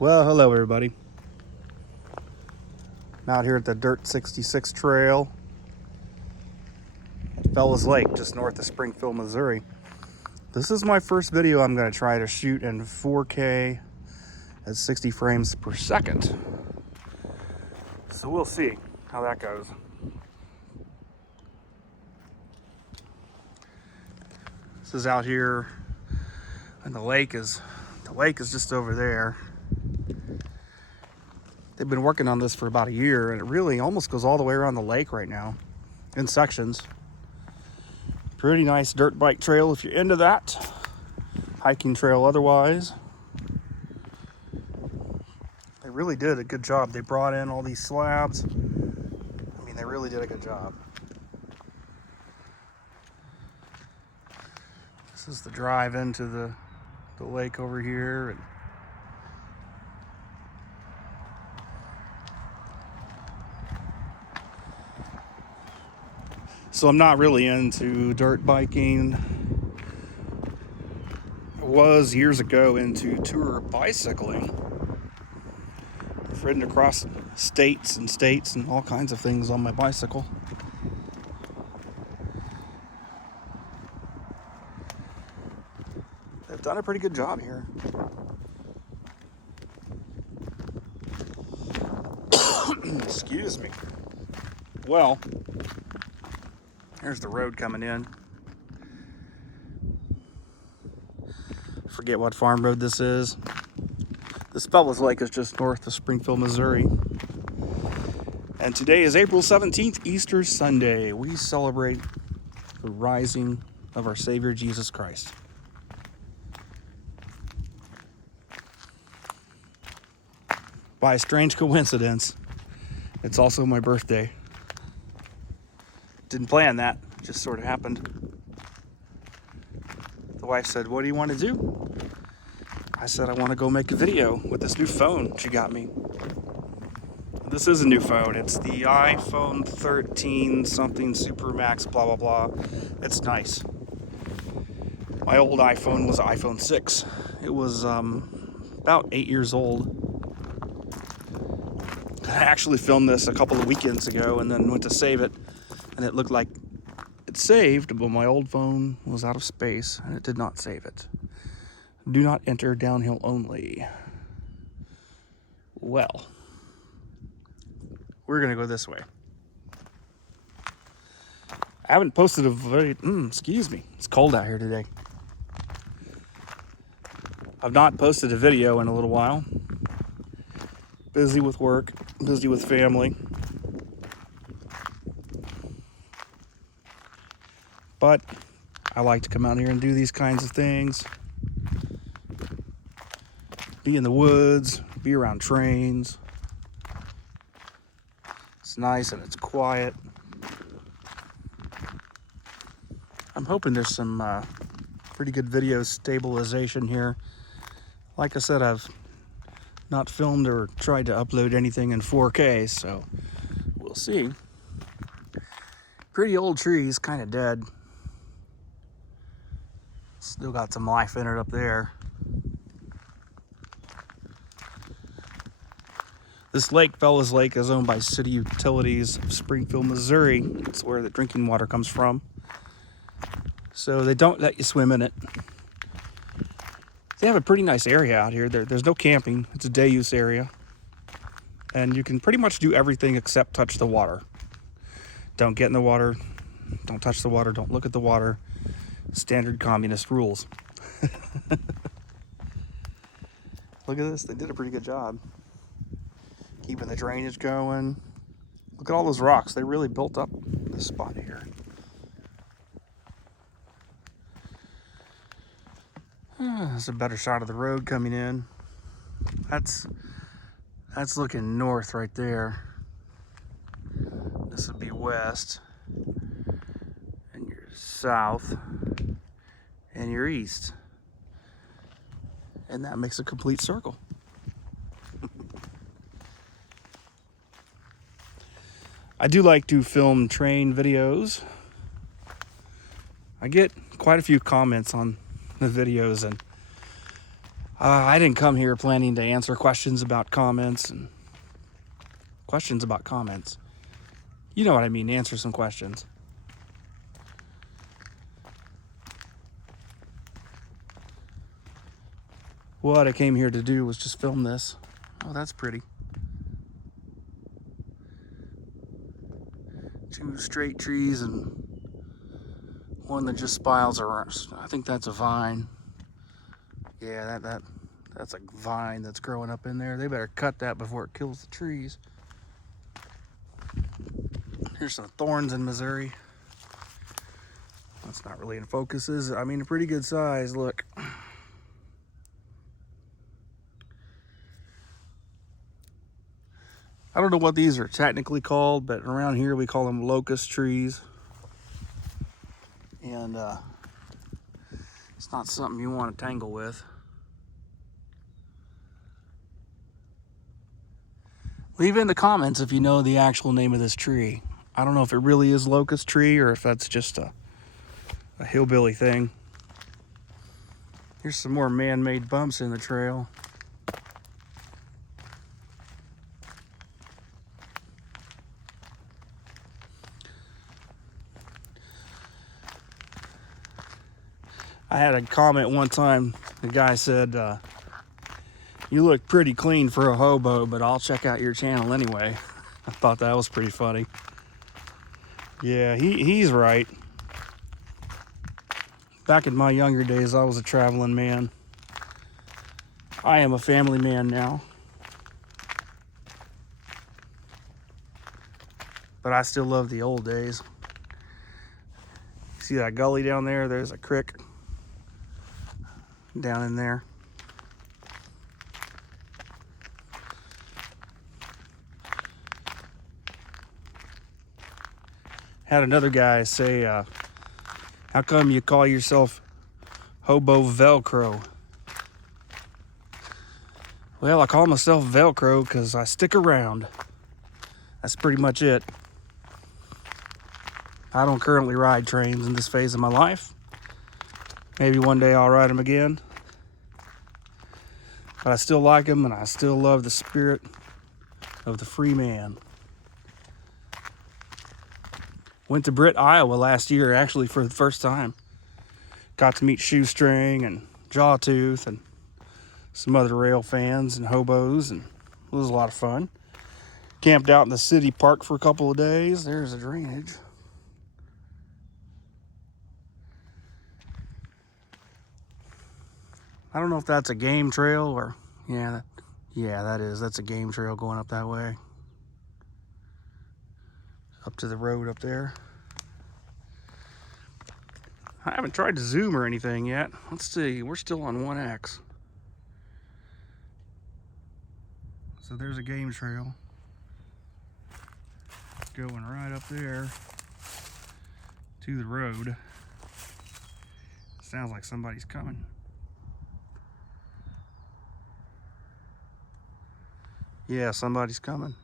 Well, hello everybody. I'm out here at the Dirt 66 trail at Fells Lake, just north of Springfield, Missouri. This is my first video I'm going to try to shoot in 4K at 60 frames per second. So we'll see how that goes. This is out here, and the lake is just over there. They've been working on this for about a year, and it really almost goes all the way around the lake right now in sections. Pretty nice dirt bike trail if you're into that. Hiking trail otherwise. They really did a good job. They brought in all these slabs. I mean, they really did a good job. This is the drive into the lake over here. And so I'm not really into dirt biking. I was years ago into tour bicycling. I've ridden across states and all kinds of things on my bicycle. They've done a pretty good job here. Excuse me. Well, here's the road coming in. Forget what farm road this is. This Fells Lake is just north of Springfield, Missouri. And today is April 17th, Easter Sunday. We celebrate the rising of our Savior Jesus Christ. By a strange coincidence, it's also my birthday. Didn't plan that, just sort of happened. The wife said, "What do you want to do?" I said, "I want to go make a video with this new phone she got me." This is a new phone. It's the iPhone 13 something Super Max blah blah blah. It's nice. My old iPhone was an iPhone 6. It was about 8 years old. I actually filmed this a couple of weekends ago and then went to save it, and it looked like it saved, but my old phone was out of space and it did not save it. Do not enter downhill only. Well, we're gonna go this way. I haven't posted a video. Excuse me, it's cold out here today. I've not posted a video in a little while. Busy with work, busy with family. But I like to come out here and do these kinds of things. Be in the woods, be around trains. It's nice and it's quiet. I'm hoping there's some pretty good video stabilization here. Like I said, I've not filmed or tried to upload anything in 4K, so we'll see. Pretty old trees, kind of dead. Still got some life in it up there. This lake, Fells Lake, is owned by City Utilities of Springfield, Missouri. It's where the drinking water comes from. So they don't let you swim in it. They have a pretty nice area out here. There's no camping. It's a day use area. And you can pretty much do everything except touch the water. Don't get in the water. Don't touch the water. Don't look at the water. Standard communist rules. Look at this. They did a pretty good job keeping the drainage going. Look at all those rocks. They really built up this spot here. There's a better shot of the road coming in. That's looking north right there. This would be west, and you're south, and you're east. And that makes a complete circle. I do like to film train videos. I get quite a few comments on the videos, and I didn't come here planning to answer questions about comments and questions about comments. You know what I mean, answer some questions. What I came here to do was just film this. Oh, that's pretty. 2 straight trees and one that just spiles around. I think that's a vine. Yeah, that's a vine that's growing up in there. They better cut that before it kills the trees. Here's some thorns in Missouri. That's not really in focus, is it? I mean, a pretty good size, look. I don't know what these are technically called, but around here we call them locust trees. And it's not something you want to tangle with. Leave in the comments if you know the actual name of this tree. I don't know if it really is locust tree or if that's just a hillbilly thing. Here's some more man-made bumps in the trail. I had a comment one time. The guy said, you look pretty clean for a hobo, but I'll check out your channel anyway. I thought that was pretty funny. Yeah, he's right. Back in my younger days, I was a traveling man. I am a family man now. But I still love the old days. See that gully down there? There's a creek down in there. Had another guy say, how come you call yourself Hobo Velcro? Well, I call myself Velcro because I stick around. That's pretty much it. I don't currently ride trains in this phase of my life. Maybe one day I'll ride them again. But I still like them, and I still love the spirit of the free man. Went to Britt, Iowa last year, actually, for the first time. Got to meet Shoestring and Jawtooth and some other rail fans and hobos, and it was a lot of fun. Camped out in the city park for a couple of days. There's a drainage. I don't know if that's a game trail or, yeah, that is. That's a game trail going up that way. Up to the road up there. I haven't tried to zoom or anything yet. Let's see, we're still on 1X. So there's a game trail going right up there to the road. Sounds like somebody's coming. Yeah, somebody's coming.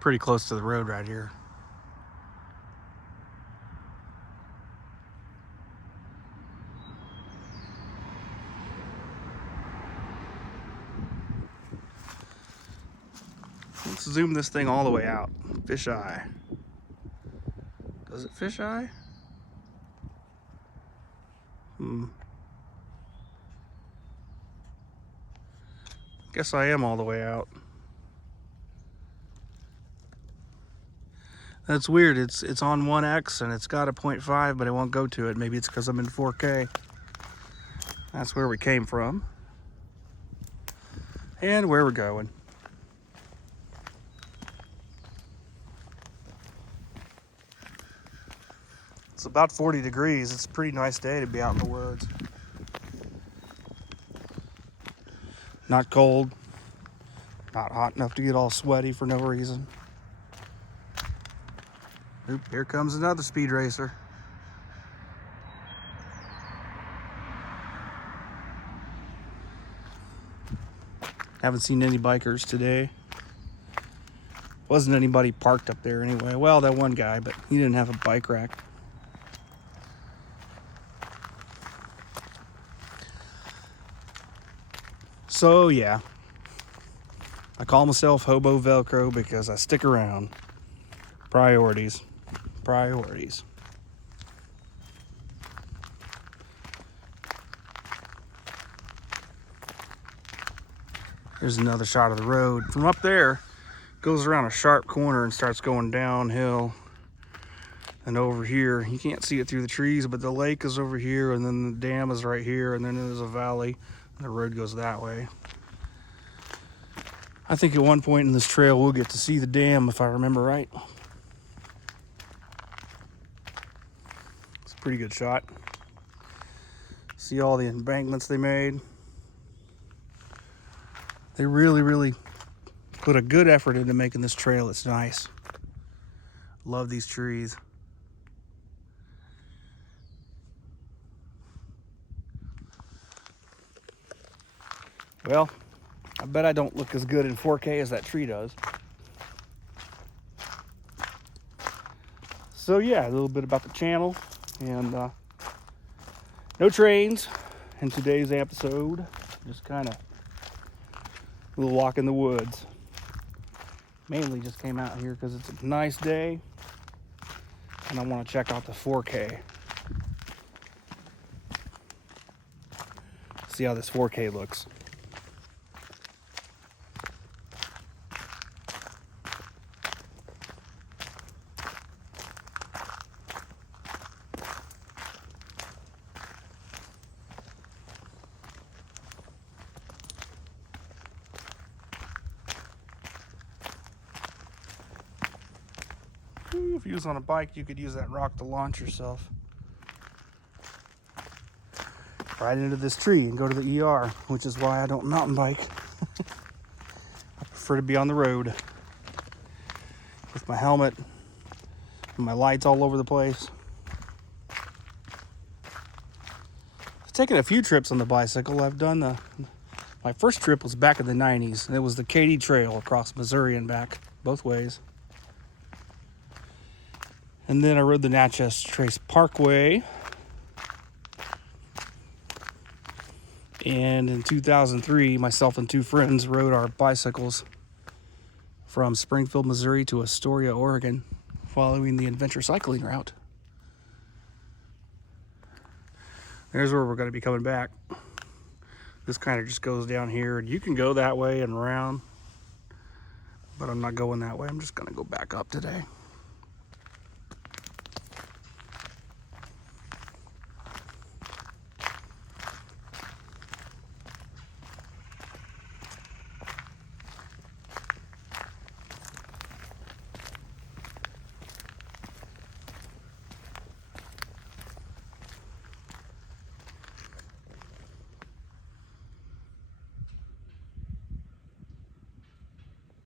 Pretty close to the road right here. Let's zoom this thing all the way out. Fisheye. Does it fisheye? Guess I am all the way out. That's weird. It's on 1X and it's got a 0.5, but it won't go to it. Maybe it's because I'm in 4K. That's where we came from. And where we're going. It's about 40 degrees. It's a pretty nice day to be out in the woods. Not cold. Not hot enough to get all sweaty for no reason. Oop, here comes another speed racer. Haven't seen any bikers today. Wasn't anybody parked up there anyway. Well, that one guy, but he didn't have a bike rack. So yeah, I call myself Hobo Velcro because I stick around. Priorities. Priorities. Here's another shot of the road. From up there, goes around a sharp corner and starts going downhill. And over here, you can't see it through the trees, but the lake is over here, and then the dam is right here, and then there's a valley, and the road goes that way. I think at one point in this trail, we'll get to see the dam, if I remember right. It's a pretty good shot. See all the embankments they made. They really put a good effort into making this trail. It's nice. Love these trees. Well, I bet I don't look as good in 4K as that tree does. So yeah, a little bit about the channel, and no trains in today's episode. Just kind of a little walk in the woods. Mainly just came out here because it's a nice day and I want to check out the 4K. See how this 4K looks. If you was on a bike, you could use that rock to launch yourself right into this tree and go to the ER, which is why I don't mountain bike. I prefer to be on the road with my helmet and my lights all over the place. I've taken a few trips on the bicycle. I've done my first trip was back in the 90s, and it was the Katy Trail across Missouri and back, both ways. And then I rode the Natchez Trace Parkway. And in 2003, myself and two friends rode our bicycles from Springfield, Missouri to Astoria, Oregon, following the adventure cycling route. There's where we're going to be coming back. This kind of just goes down here, and you can go that way and around, but I'm not going that way. I'm just going to go back up today.